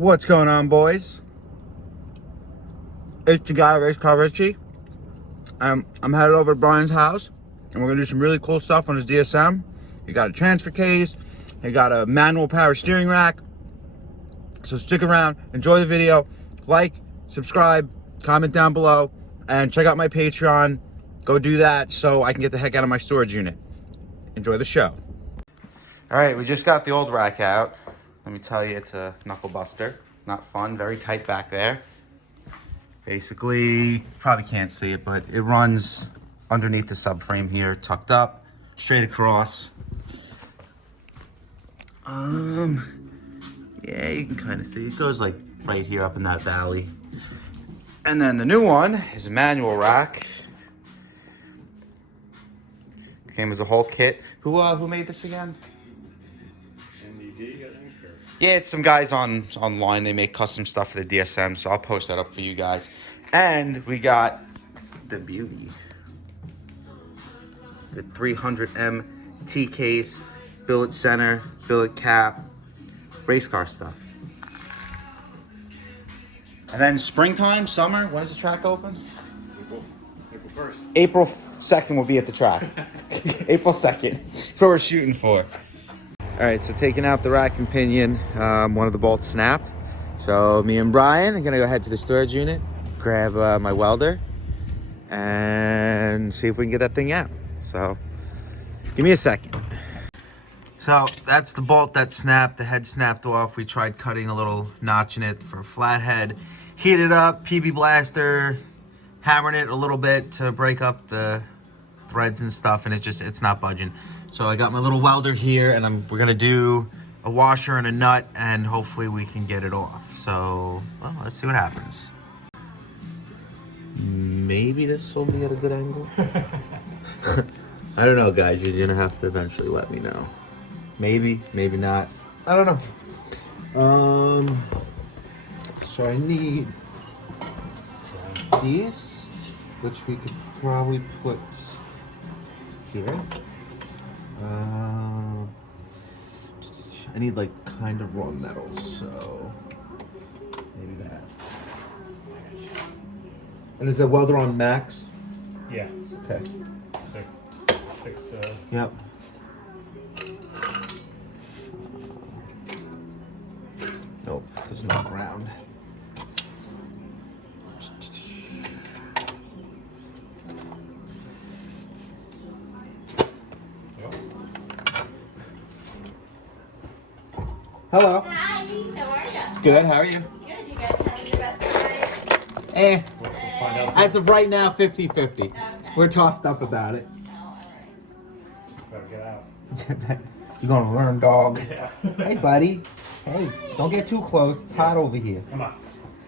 What's going on, boys? It's the guy, RaceCarRichie. I'm headed over to Brian's house, and we're gonna do some really cool stuff on his DSM. He got a transfer case, he got a manual power steering rack. So stick around, enjoy the video, like, subscribe, comment down below, and check out my Patreon. Go do that so I can get the heck out of my storage unit. Enjoy the show. All right, we just got the old rack out. Let me tell you, it's a knuckle buster. Not fun, very tight back there. Basically, probably can't see it, but it runs underneath the subframe here, tucked up, straight across. Yeah, you can kind of see. It goes like right here up in that valley. And then the new one is a manual rack. Came as a whole kit. Who made this again? NDD, I think. Yeah, it's some guys online. They make custom stuff for the DSM, so I'll post that up for you guys. And we got the beauty, the 300M T case, billet center, billet cap, race car stuff. And then springtime, summer, when does the track open? April 1st. April 2nd will be at the track. April 2nd. That's what we're shooting for. All right, so taking out the rack and pinion, one of the bolts snapped. So me and Brian are gonna go head to the storage unit, grab my welder, and see if we can get that thing out. So give me a second. So that's the bolt that snapped. The head snapped off. We tried cutting a little notch in it for a flathead. Heated up, PB blaster, hammered it a little bit to break up the threads and stuff, and it's not budging. So I got my little welder here, and we're gonna do a washer and a nut, and hopefully we can get it off. So, well, let's see what happens. Maybe this will be at a good angle. I don't know, guys. You're gonna have to eventually let me know. Maybe, maybe not. I don't know. So I need these, which we could probably put here. I need like kind of raw metals, so maybe that. And is the welder on max? Yeah. Okay. Six. Yep. Nope, there's no ground. Hello. Hi, how are you? Good, how are you? Good, you guys having your best Eh, We'll find out. as of right now, 50-50. Okay. We're tossed up about it. Oh, Better get out. You're gonna learn, dog. Yeah. Hey, buddy. Hey, don't get too close. It's hot over here. Come on.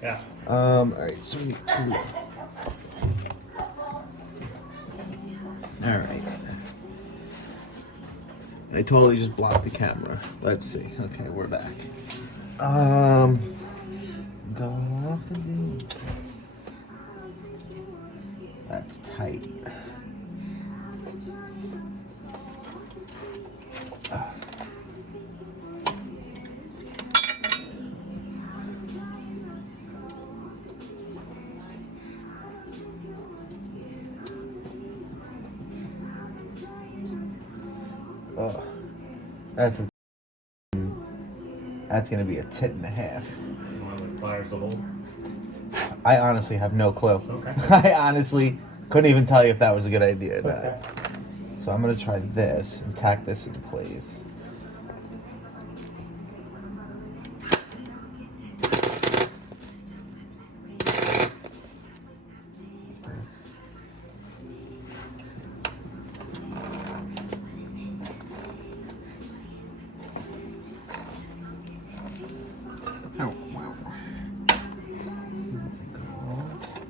Yeah. Alright, so we need glue. Alright. I totally just blocked the camera. Let's see. Okay, we're back. Go off the beam. That's tight. Oh, that's gonna be a tit and a half. You want like pliers to hold? I honestly have no clue. Okay. I honestly couldn't even tell you if that was a good idea or not. So I'm gonna try this and tack this into place. Oh, wow. Let's go. Want that to be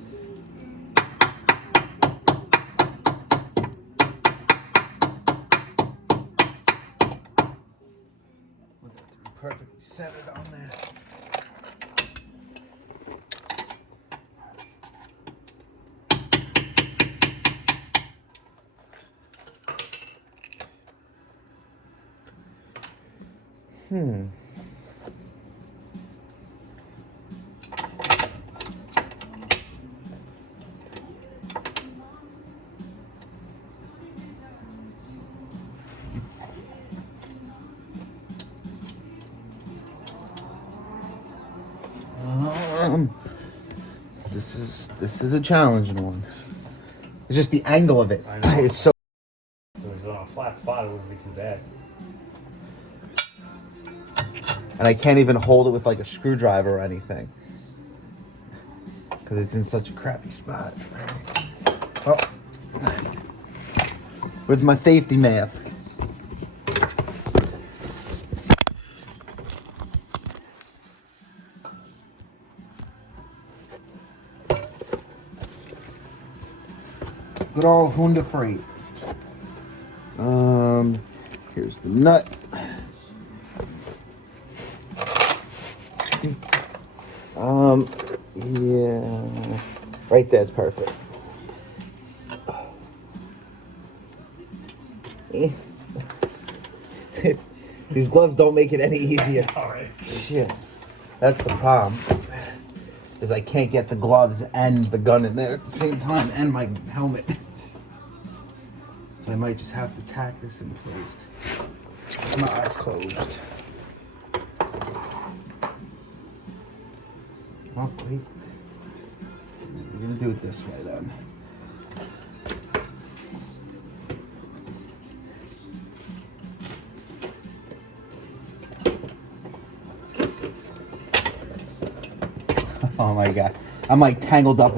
perfectly centered on there. This is a challenging one. It's just the angle of it. I know. It's so. If it was on a flat spot, it wouldn't be too bad. And I can't even hold it with like a screwdriver or anything. Because it's in such a crappy spot. Oh. With my safety mask. Good old Honda Freight. Here's the nut. Yeah, right there's perfect. It's these gloves don't make it any easier. All right. Shit, that's the problem. Is I can't get the gloves and the gun in there at the same time, and my helmet. So I might just have to tack this in place. With my eyes closed. Oh, wait. We're gonna do it this way then. Oh my god. I'm like tangled up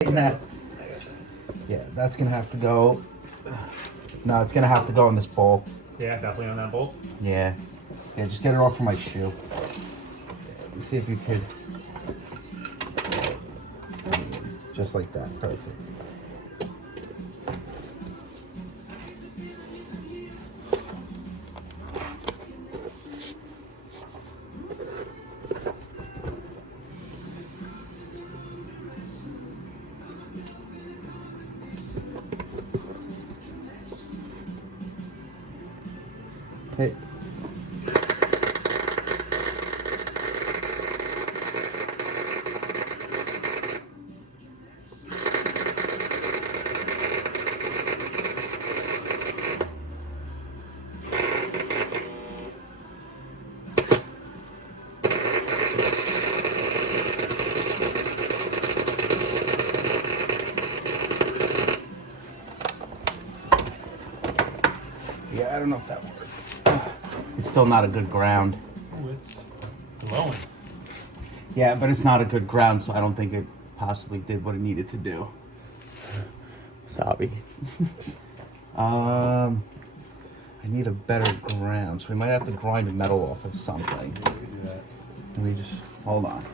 in that. Yeah, that's gonna have to go. No, it's gonna have to go in this bolt. Yeah, definitely on that bolt. Yeah. Yeah, just get it off from my shoe. Let's see if you could. Just like that. Perfect. Hey. Yeah, I don't know if that worked. It's still not a good ground. Oh, it's glowing. Yeah, but it's not a good ground, so I don't think it possibly did what it needed to do. Sorry. I need a better ground, so we might have to grind the metal off of something. Let me just hold on.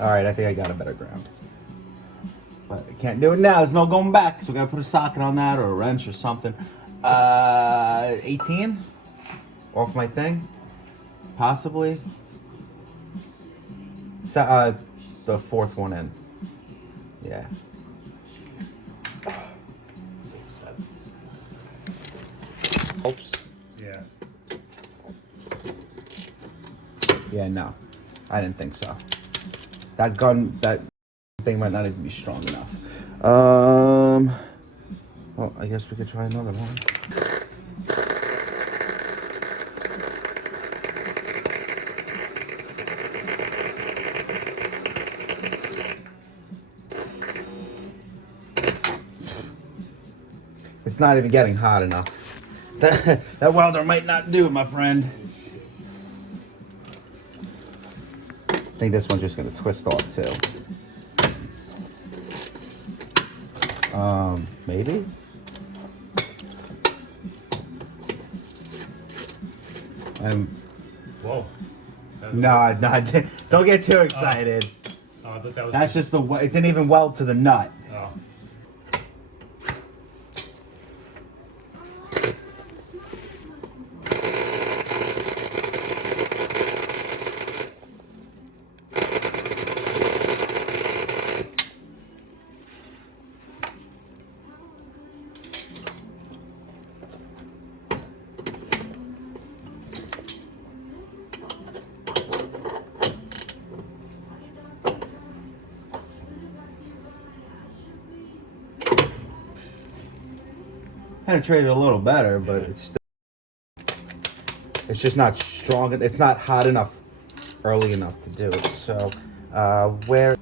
All right, I think I got a better ground. But I can't do it now. There's no going back, so we gotta put a socket on that or a wrench or something. 18 off my thing, possibly. So, the fourth one in. Yeah. Oops. Yeah. Yeah, no, I didn't think so. That thing might not even be strong enough. Well, I guess we could try another one. It's not even getting hot enough. That welder might not do it, my friend. I think this one's just gonna twist off too. Maybe? Whoa. No, don't get too excited. Oh, I thought that was. That's just the way, it didn't even weld to the nut. Oh. Penetrated a little better, but it's still, it's just not strong. It's not hot enough early enough to do it. So, where